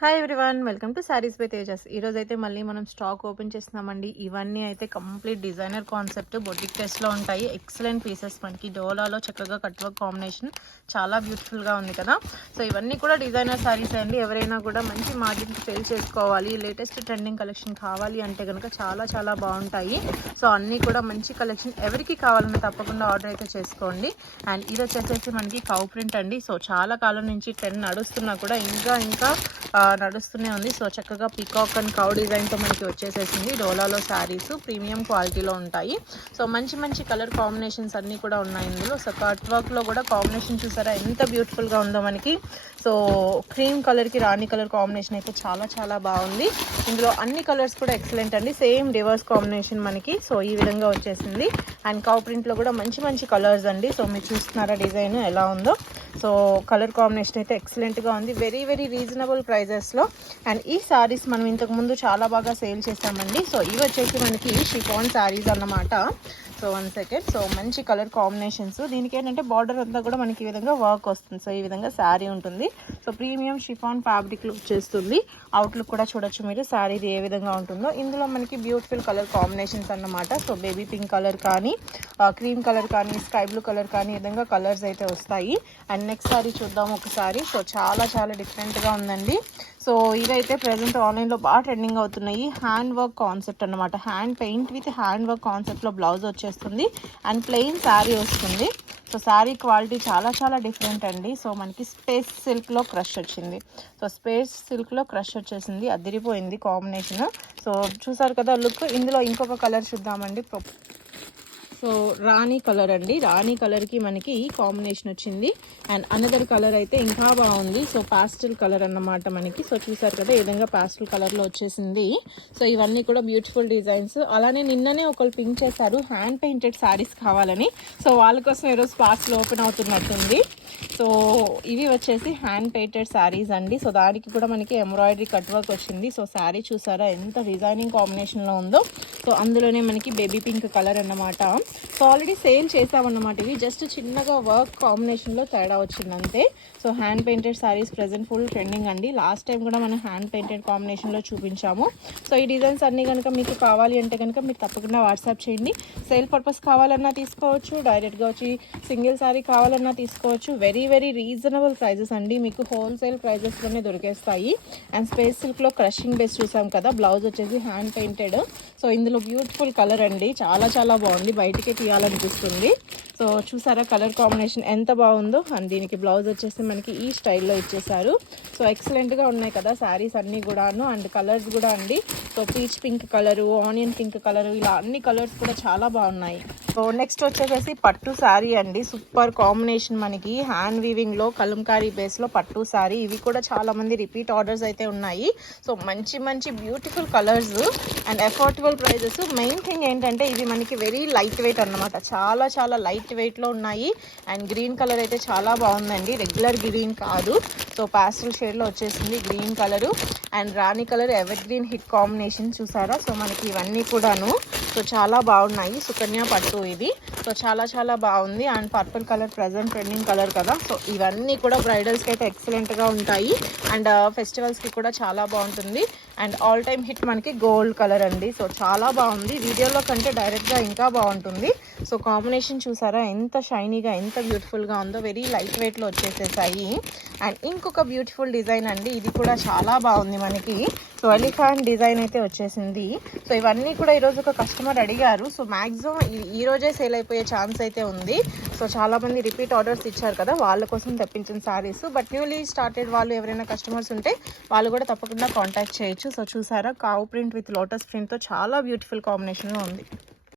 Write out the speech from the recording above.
Hi everyone, welcome to saris by Tejas. ఈరోజు అయితే మళ్ళీ మనం స్టాక్ ఓపెన్ చేస్తున్నామండి. ఇవన్నీ అయితే కంప్లీట్ డిజైనర్ కాన్సెప్ట్ బొటిక్ టెస్ట్లో ఉంటాయి. ఎక్సలెంట్ పీసెస్ మనకి డోలాలో చక్కగా కట్ వర్క్ కాంబినేషన్ చాలా బ్యూటిఫుల్గా ఉంది కదా. సో ఇవన్నీ కూడా డిజైనర్ సారీస్ అండి. ఎవరైనా కూడా మంచి మార్జిన్కి సేల్ చేసుకోవాలి, లేటెస్ట్ ట్రెండింగ్ కలెక్షన్ కావాలి అంటే కనుక చాలా చాలా బాగుంటాయి. సో అన్నీ కూడా మంచి కలెక్షన్. ఎవరికి కావాలన్నా తప్పకుండా ఆర్డర్ అయితే చేసుకోండి. అండ్ ఇది వచ్చేసి మనకి కౌ ప్రింట్ అండి. సో చాలా కాలం నుంచి ట్రెండ్ నడుస్తున్నా కూడా ఇంకా నడుస్తూనే ఉంది. సో చక్కగా పీకాక్ అండ్ కౌ డిజైన్తో మనకి వచ్చేసేసింది. డోలాలో శారీస్ ప్రీమియం క్వాలిటీలో ఉంటాయి. సో మంచి మంచి కలర్ కాంబినేషన్స్ అన్నీ కూడా ఉన్నాయి ఇందులో. సో కట్ వర్క్లో కూడా కాంబినేషన్ చూసారా ఎంత బ్యూటిఫుల్గా ఉందో మనకి. సో క్రీమ్ కలర్కి రాణి కలర్ కాంబినేషన్ అయితే చాలా చాలా బాగుంది. ఇందులో అన్ని కలర్స్ కూడా ఎక్సలెంట్ అండి. సేమ్ రివర్స్ కాంబినేషన్ మనకి. సో ఈ విధంగా వచ్చేసింది. అండ్ కౌ ప్రింట్లో కూడా మంచి మంచి కలర్స్ అండి. సో మీరు చూస్తున్నారా డిజైన్ ఎలా ఉందో. సో కలర్ కాంబినేషన్ అయితే ఎక్సలెంట్గా ఉంది. వెరీ వెరీ రీజనబుల్ ప్రైజెస్లో. అండ్ ఈ సారీస్ మనం ఇంతకుముందు చాలా బాగా సేల్ చేసామండి. సో ఇవి వచ్చేసి మనకి షిఫాన్ సారీస్ అన్నమాట. So 1 second. సో మంచి కలర్ కాంబినేషన్స్. దీనికి ఏంటంటే బార్డర్ అంతా కూడా మనకి ఈ విధంగా వర్క్ వస్తుంది. సో ఈ విధంగా శారీ ఉంటుంది. So premium chiffon fabric look చేస్తుంది. అవుట్లుక్ కూడా చూడొచ్చు మీరు శారీది ఏ విధంగా ఉంటుందో. ఇందులో మనకి బ్యూటిఫుల్ కలర్ కాంబినేషన్స్ అన్నమాట. సో బేబీ పింక్ కలర్ కానీ, క్రీమ్ కలర్ కానీ, స్కై బ్లూ కలర్ కానీ ఈ విధంగా కలర్స్ అయితే వస్తాయి. అండ్ నెక్స్ట్ సారీ చూద్దాం ఒకసారి. సో చాలా చాలా డిఫరెంట్గా ఉందండి. సో ఇవైతే ప్రజెంట్ ఆన్లైన్లో బాగా ట్రెండింగ్ అవుతున్నాయి. హ్యాండ్ వర్క్ కాన్సెప్ట్ అనమాట. Hand paint with hand work కాన్సెప్ట్లో బ్లౌజ్ వచ్చేస్తుంది. అండ్ ప్లెయిన్ శారీ వస్తుంది. సో శారీ క్వాలిటీ చాలా చాలా డిఫరెంట్ అండి. సో మనకి స్పేస్ సిల్క్లో క్రష్ వచ్చింది. సో స్పేస్ సిల్క్లో క్రష్ వచ్చేసింది. అదిరిపోయింది కాంబినేషన్. సో చూసారు కదా లుక్. ఇందులో ఇంకొక కలర్ చూద్దామండి. సో రాణి కలర్ అండి. రాణి కలర్కి మనకి ఈ కాంబినేషన్ వచ్చింది. అండ్ అనదర్ కలర్ అయితే ఇంకా బాగుంది. సో పాస్టల్ కలర్ అన్నమాట మనకి. సో చూసారు కదా ఈ విధంగా పాస్టల్ కలర్లో వచ్చేసింది. సో ఇవన్నీ కూడా బ్యూటిఫుల్ డిజైన్స్. అలానే నిన్ననే ఒకళ్ళు పింక్ చేశారు హ్యాండ్ పెయింటెడ్ శారీస్ కావాలని. సో వాళ్ళ కోసం ఈరోజు పార్సల్ ఓపెన్ అవుతున్నట్టుంది. సో ఇవి వచ్చేసి హ్యాండ్ పెయింటెడ్ శారీస్ అండి. సో దానికి కూడా మనకి ఎంబ్రాయిడరీ కట్ వర్క్ వచ్చింది. సో శారీ చూసారా ఎంత డిజైనింగ్ కాంబినేషన్లో ఉందో. సో అందులోనే మనకి బేబీ పింక్ కలర్ అన్నమాట. సో ఆల్రెడీ సేల్ చేసామన్నమాట. ఇవి జస్ట్ చిన్నగా వర్క్ కాంబినేషన్లో తేడా వచ్చింది అంతే. So hand painted saris present full trending అండి. లాస్ట్ టైం కూడా మనం హ్యాండ్ పెయింటెడ్ కాంబినేషన్లో చూపించాము. సో ఈ డిజైన్స్ అన్నీ కనుక మీకు కావాలి అంటే కనుక మీరు తప్పకుండా వాట్సాప్ చేయండి. సేల్ పర్పస్ కావాలన్నా తీసుకోవచ్చు, డైరెక్ట్గా వచ్చి సింగిల్ శారీ కావాలన్నా తీసుకోవచ్చు. వెరీ వెరీ రీజనబుల్ ప్రైజెస్ అండి. మీకు హోల్సేల్ ప్రైజెస్లోనే దొరికేస్తాయి. అండ్ స్పేస్ సిల్క్లో క్రషింగ్ బేస్ చూసాం కదా. బ్లౌజ్ వచ్చేసి హ్యాండ్ పెయింటెడ్. సో ఇందులో బ్యూటిఫుల్ కలర్ అండి. చాలా చాలా బాగుంది. బయటికే తీయాలనిపిస్తుంది. సో చూసారా కలర్ కాంబినేషన్ ఎంత బాగుందో. అండ్ దీనికి బ్లౌజ్ వచ్చేసి మనకి ఈ స్టైల్లో ఇచ్చేసారు. సో ఎక్సలెంట్గా ఉన్నాయి కదా శారీస్ అన్నీ కూడాను. అండ్ కలర్స్ కూడా అండి. So peach pink colour, onion pink colour, ఇలా అన్ని కలర్స్ కూడా చాలా బాగున్నాయి. సో నెక్స్ట్ వచ్చేసి పట్టు శారీ అండి. సూపర్ కాంబినేషన్ మనకి హ్యాండ్ వీవింగ్లో కలంకారీ బేస్లో పట్టు శారీ. ఇవి కూడా చాలామంది రిపీట్ ఆర్డర్స్ అయితే ఉన్నాయి. సో మంచి మంచి beautiful colours and affordable prices. Main thing ఏంటంటే ఇవి మనకి వెరీ లైట్ వెయిట్ అన్నమాట. చాలా చాలా లైట్ వెయిట్లో ఉన్నాయి. అండ్ గ్రీన్ కలర్ అయితే చాలా బాగుందండి. రెగ్యులర్ గ్రీన్ కాదు. సో పాస్టల్ షేడ్లో వచ్చేసింది green colour. And Rani colour ever green hit combination చూసారా. సో మనకి ఇవన్నీ కూడాను సో చాలా బాగున్నాయి. సుకన్య పట్టు ఇది. సో చాలా చాలా బాగుంది. And purple colour present trending colour కదా. సో ఇవన్నీ కూడా బ్రైడల్స్కి అయితే ఎక్సలెంట్గా ఉంటాయి. అండ్ ఫెస్టివల్స్కి కూడా చాలా బాగుంటుంది. అండ్ ఆల్ టైమ్ హిట్ మనకి గోల్డ్ కలర్ అండి. సో చాలా బాగుంది. వీడియోలో కంటే డైరెక్ట్గా ఇంకా బాగుంటుంది. సో కాంబినేషన్ చూసారా ఎంత షైనీగా ఎంత బ్యూటిఫుల్గా ఉందో. వెరీ లైట్ వెయిట్లో వచ్చేసేసాయి. అండ్ ఇంకొక బ్యూటిఫుల్ డిజైన్ అండి. ఇది కూడా చాలా బాగుంది మనకి. సో ఎలిఫాంట్ డిజైన్ అయితే వచ్చేసింది. సో ఇవన్నీ కూడా ఈరోజు ఒక కస్టమర్ అడిగారు. సో మ్యాక్సిమం ఈ రోజే సేల్ అయిపోయే ఛాన్స్ అయితే ఉంది. సో చాలామంది రిపీట్ ఆర్డర్స్ ఇచ్చారు కదా, వాళ్ళ కోసం తెప్పించిన శారీస్. బట్ న్యూలీ స్టార్టెడ్ వాళ్ళు ఎవరైనా కస్టమర్స్ ఉంటే వాళ్ళు కూడా తప్పకుండా కాంటాక్ట్ చేయొచ్చు. సో చూసారా కౌ ప్రింట్ విత్ లోటస్ ప్రింట్తో చాలా బ్యూటిఫుల్ కాంబినేషన్లో ఉంది.